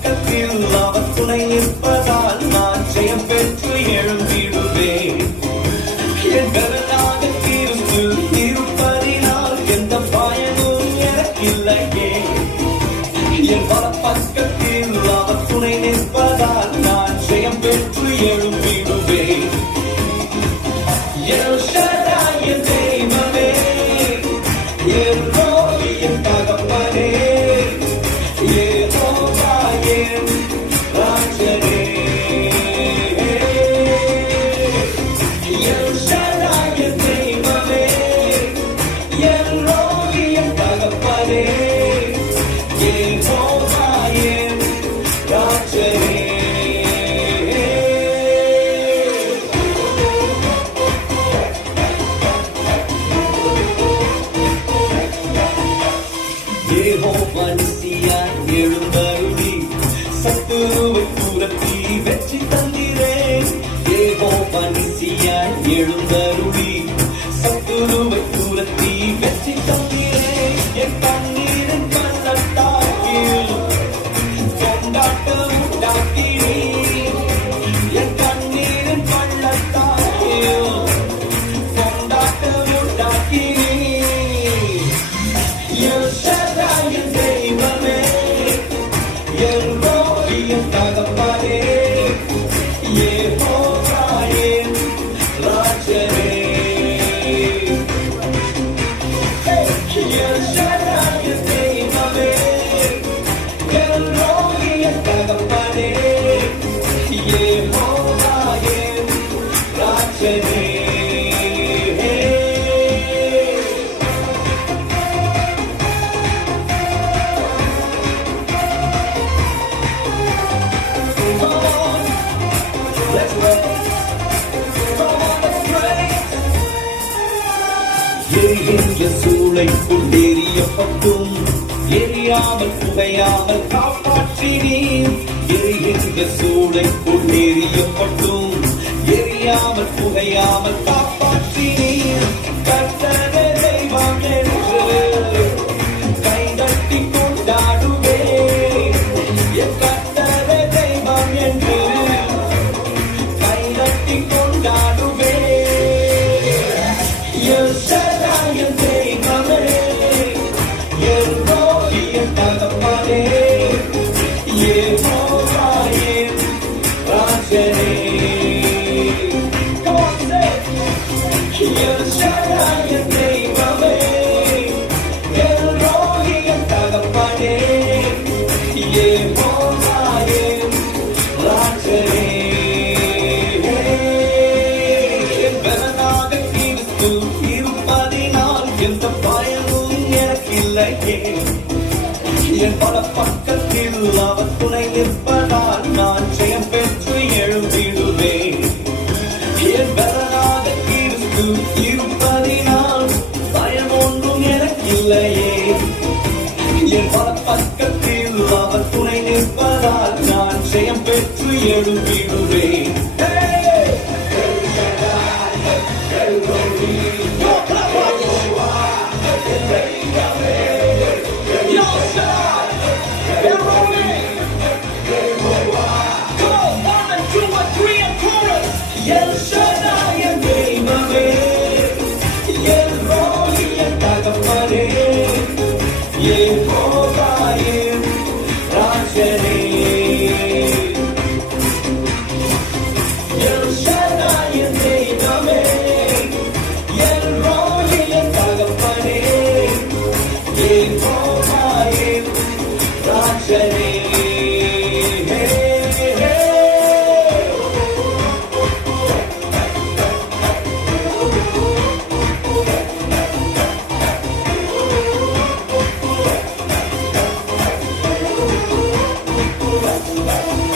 பக்கத்தில் அவர் துணை நிற்பதால் நான் ஜெயம் பெற்று எழுந்திடுவேன். என் பலனாக கிறிஸ்து இருப்பதினால் எந்த பயனும் எனக்கில்லையே. என் பக்கத்தில் அவர் துணை நிற்பதால் நான் ஜெயம் பெற்று எழுந்திடுவேன். என் தெய்வமே, என் ரோகி, என் தகப்பனே, யெகோவா என் ராஜனே. என் தெய்வமே, என் ரோகி, என் தகப்பனே, யெகோவா என் ராஜனே. யெகோவா நிசியாய் எழுந்தருளி சத்துருவை துரத்தி வெற்றி தந்திரேன். யெகோவா நிசியாய் எழுந்தருளி சத்துருவை துரத்தி வெற்றி தந்திரேன். என் கண்ணீரின் பள்ளத்தாக்கில் கொண்டாட்டம் உண்டாக்கினீர். என் கண்ணீரின் பள்ளத்தாக்கில் கொண்டாட்டம் உண்டாக்கினீர். என் தெய்வமே, என் ரோகி, என் தகப்பனே, யெகோவா என் ராஜனே. என் தெய்வமே, என் ரோகி, என் தகப்பனே, யெகோவா என் ராஜனே. எரிகின்ற சூளைக்குள் எரியப்பட்டும் எரியாமல் புகையாமல் காப்பாற்றினீர். எரிகின்ற சூளைக்குள் எரியப்பட்டும் எரியாமல் புகையாமல் காப்பாற்றினீர். கர்த்தரே தெய்வம் என்று கைதட்டி கொண்டாடுவேன். கர்த்தரே தெய்வம் என்று கைதட்டி கொண்டாடுவேன். என் தெய்வமே, என் ரோகி, என் தகப்பனே, யெகோவா என் ராஜனே. என் தெய்வமே, என் ரோகி, என் தகப்பனே, யெகோவா என் ராஜனே. எந்த பயனும் எனக்கில்லையே. என் பக்கத்தில் அவர் துணை நிற்பதால் நான் ஜெயம் பெற்று எழுந்திடுவேன். என் பலனாக கிறிஸ்து இருப்பதினால் பயம் ஒன்றும் எனக்கில்லையே. என் பக்கத்தில் அவர் துணை நிற்பதால் நான் ஜெயம் பெற்று எழுந்திடுவேன். யெகோவா என் ராஜனே. என் தெய்வமே, என் ரோகி, என் தகப்பனே, யெகோவா என் ராஜனே. Bye.